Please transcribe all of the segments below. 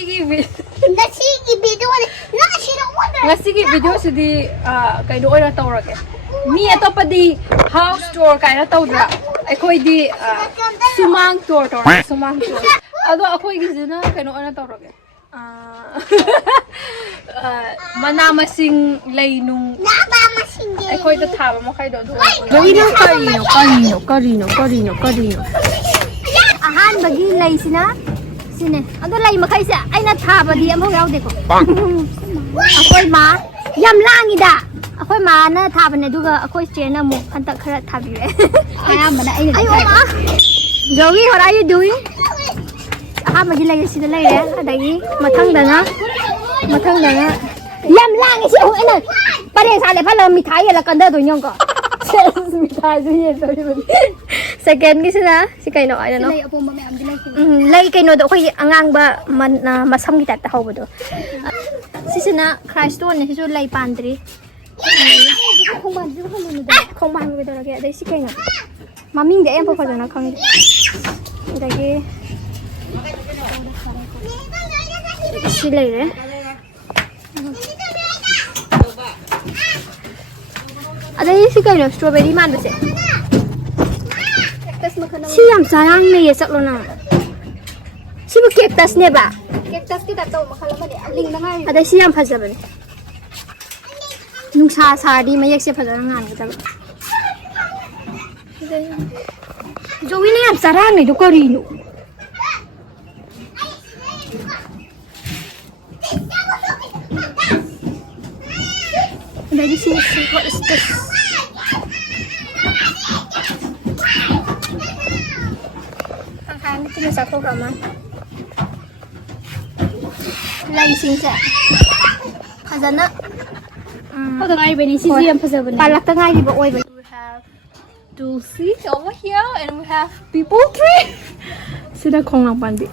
Ngasigi video Ngasigi video sidi kaido oira tawrage mi atopadi house tour kaina tawdra akhoi di sumang tour sumang tour ado akhoi gi jina kaino oira tawrage mana masing lainung akhoi da thaba mo khaido do karino ahan bagi lai sina sine ado lai makai se aina thaba di amho yaw deko akhoi ma yam langi da akhoi ma na thaba ne duga akhoi chena mu antak khara thabi re ayamana ai ma Joey, what are you doing? Aha magi lai sida lai re adagi mathang da na yam langi se o ena pare sa le phala mithai la kan da do nyong ko mithai ju ye so second gi sina si kaino ai no lai apom ma am di lai kaino do khoi angang ba masam gi ta hau do sisina Christo ne hisu lai pandri không ban cái đó là cái đấy xí kênh à mà mình để em phải nó không đây cái xí lấy đấy ở đây xí kênh là strawberry man được xí làm sao ăn này sợ luôn à xí một cactus này bà cactus kita tahu makalah mana aling dengan ada siam fajar bani nungsa sari mayak siapa fajar ngan kita Joey ni am sarang ni duka rino ada di sini what is this Hang-hang itu ni satu kamar lai sing sa khazana ngai bani si am phazabani palak ta ngai ba oi ba we have two seats over here and we have people tree sida khong lang pan bi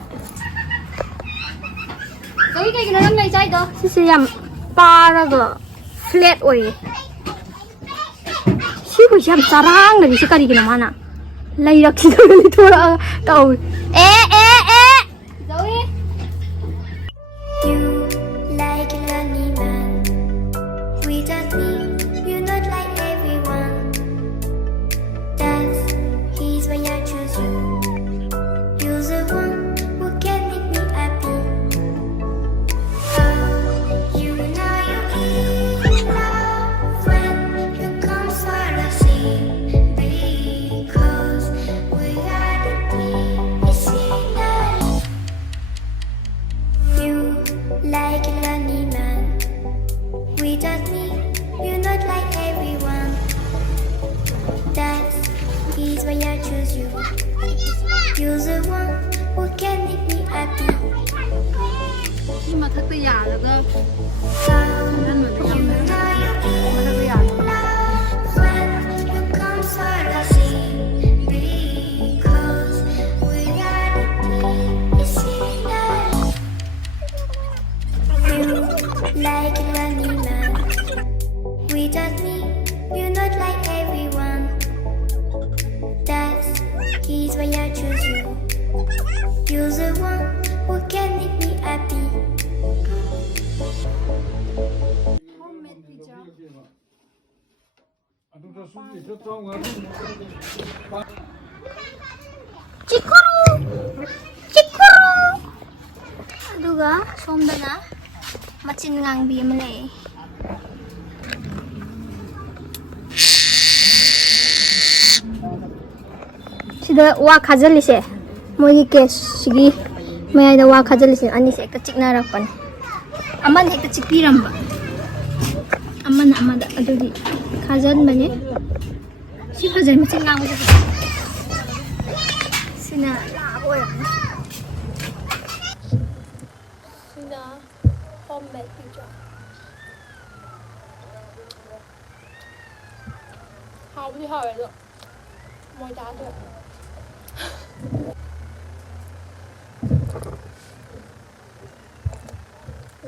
koi kai gina nang lai chai do si am para ga flat oi si ko jam sarang na si kari gina mana lai rak si ni thora tau Zoe You like a lonely man without me, you're not like everyone. That's he's why I choose you. You're the one who can make me happy. Oh, you know you're in love when you come for the sea. Because we are the listeners. You like a lonely man without me, you're not like everyone. That is why I choose you. You're the one who can make me happy. nhưng mà thật tự giả là cơ You know you're in love when you come for the sea. Because we are the listeners. You like a lonely man without me, you're not like everyone. That is why I choose you. You're the one who can make me happy. Chikuru aduga somdana machin ngang bi male sida wa khajalise moi ke sigi mai da wa khajalise ani se ekta chikna rakpan aman ekta chikpiramba amada adugi khajan bane si khajan machin ngang ba sina oy sina homemade pizza hao đi hỏi rồi mồi đá được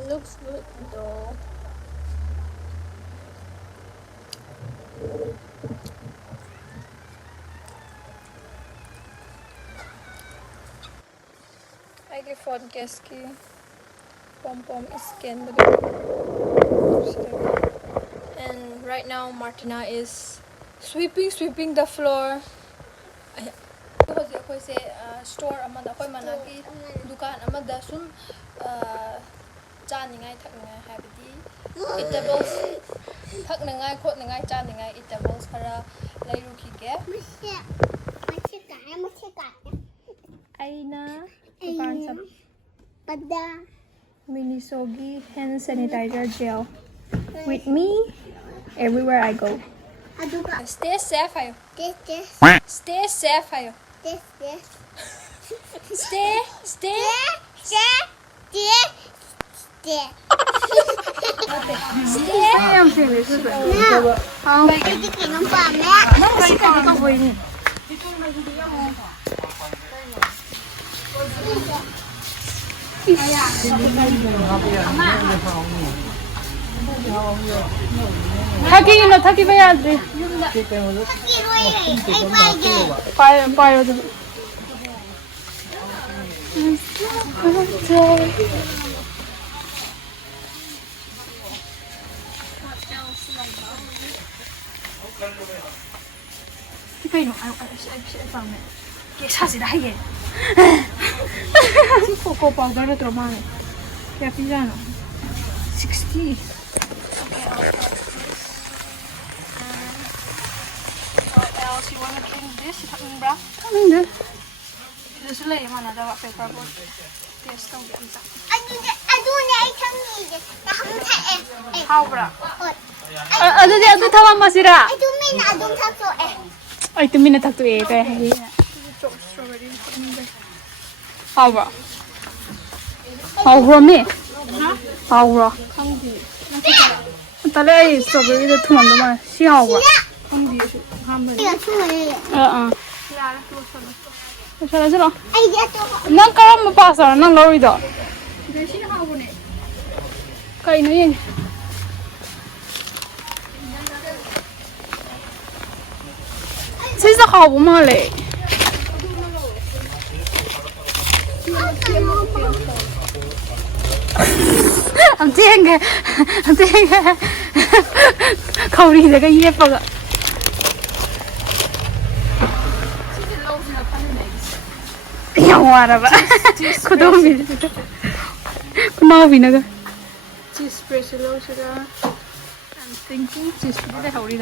looks good though I get phone keski pom scan. And right now Martina is sweeping the floor. Store amada koi manaki dukan amada sum chaningai thakngai habidi eatables thakngai khotngai chaningai eatables khara lairu khige aina dukan sab pada Minisogi hand sanitizer gel with me everywhere I go. Stay safe, ayo. Stay safe, ayo. Stay. Thaki ba yadre. Payo do. Cái nó ai sẽ vào này. Cái sao gì đấy vậy? Cô bảo cái đó mà này. Cái pizza nó 60. What else you wanna clean this? Thằng bra. Thằng đấy. This lay mana dapat paperboard. Test tau dia entah. Aduh ni ai kami je. Dah hang How bra? Aduh dia tu thawa masira. Aduh min aduh satu Ay tu mina tak tu kaya hari. How bra? How bra me? How bra? Tale ai strawberry de thumam do ma. Si how bra? Chalo. Nang karam mo pasa nang lori do. Kai no yin. This is how we make. I'm saying, Cody, the guy here for the. Whatever. Could do me. No, we never. Cheese press low sugar. I'm thinking cheese for the Cody.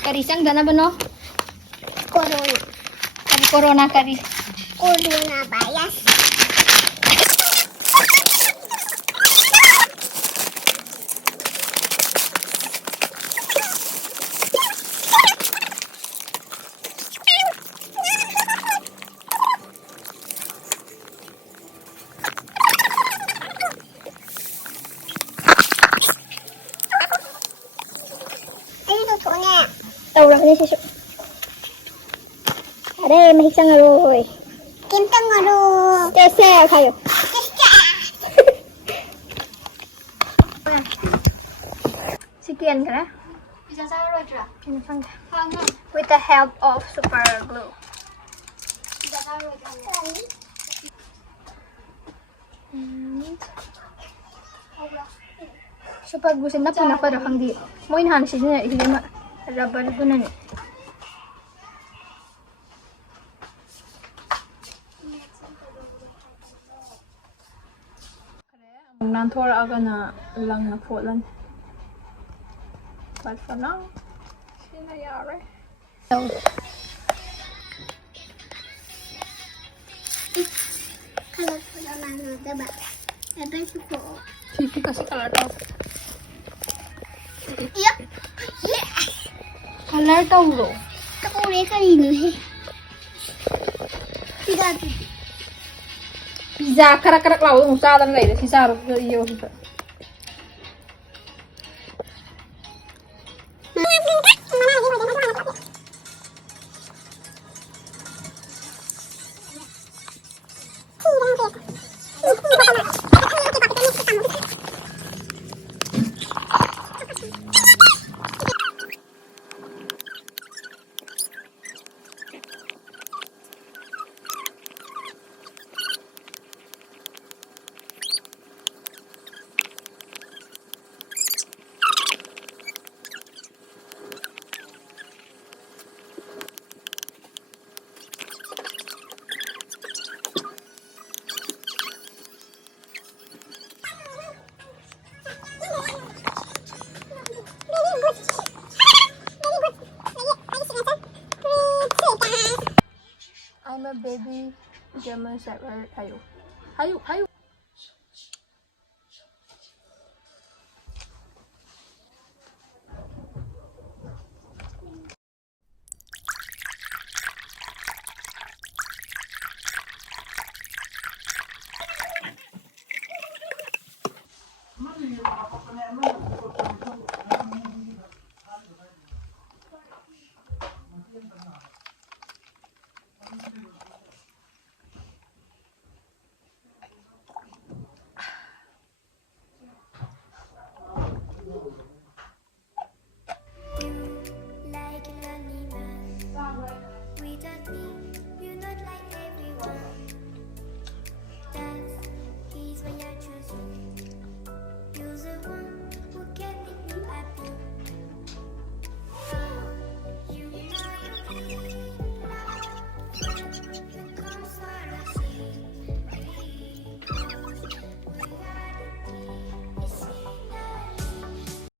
Kari sang dana bano? Corona. Kari corona kari. Corona bias. Tàu rồi đi chứ. Ở đây mà sang rồi. Kim tăng rồi. Chơi xe thôi. Chicken cái đó. Bisa sao rồi chưa? Trên phân. With the help of super glue. Bisa sao rồi chưa? Super glue na puna pa do hindi. Mo inhan si niya hindi ma rubber ko na ni. Ang nantora aga na lang na pholan. But for now, sinayari. Kalau sudah lalu debat, ada cukup. Sisi kasi color daw. Iya. Yes. Color tawro. Kaure kanino eh. Pizza. Pizza karak-karak lawa yung usadan na si Saro iyo sa. I'm a baby German Shepherd. Hayo.